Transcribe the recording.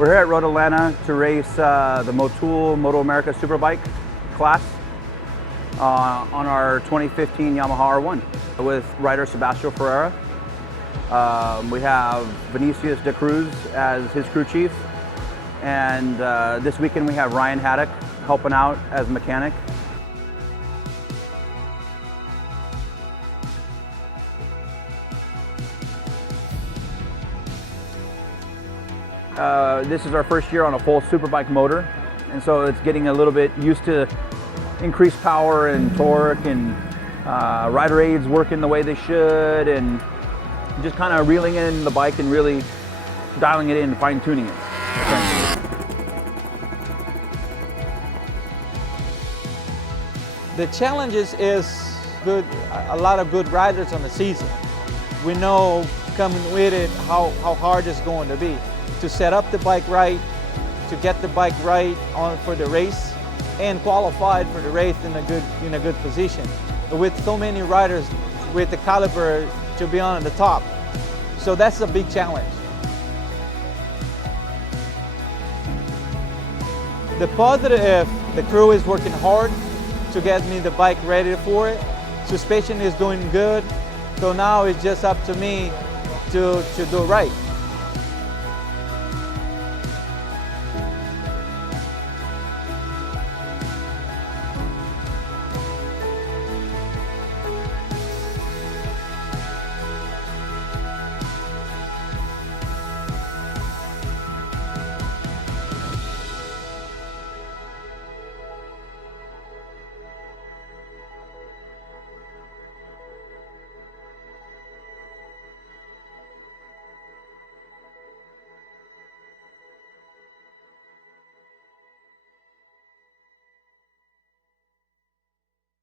We're here at Road Atlanta to race the Motul Motoamerica Superbike class on our 2015 Yamaha R1 with rider Sebastian Ferreira. We have Vinicius de Cruz as his crew chief, and this weekend we have Ryan Haddock helping out as mechanic. This is our first year on a full Superbike motor, and so it's getting a little bit used to increased power and torque, and rider aids working the way they should, and just kind of reeling in the bike and really dialing it in, fine-tuning it. The challenges is good. A lot of good riders on the season. We know coming with it how hard it's going to be to set up the bike right, to get the bike right on for the race, and qualified for the race in a good position. With so many riders with the caliber to be on the top, so that's a big challenge. The positive, the crew is working hard to get me the bike ready for it. Suspension is doing good, so now it's just up to me to do it right.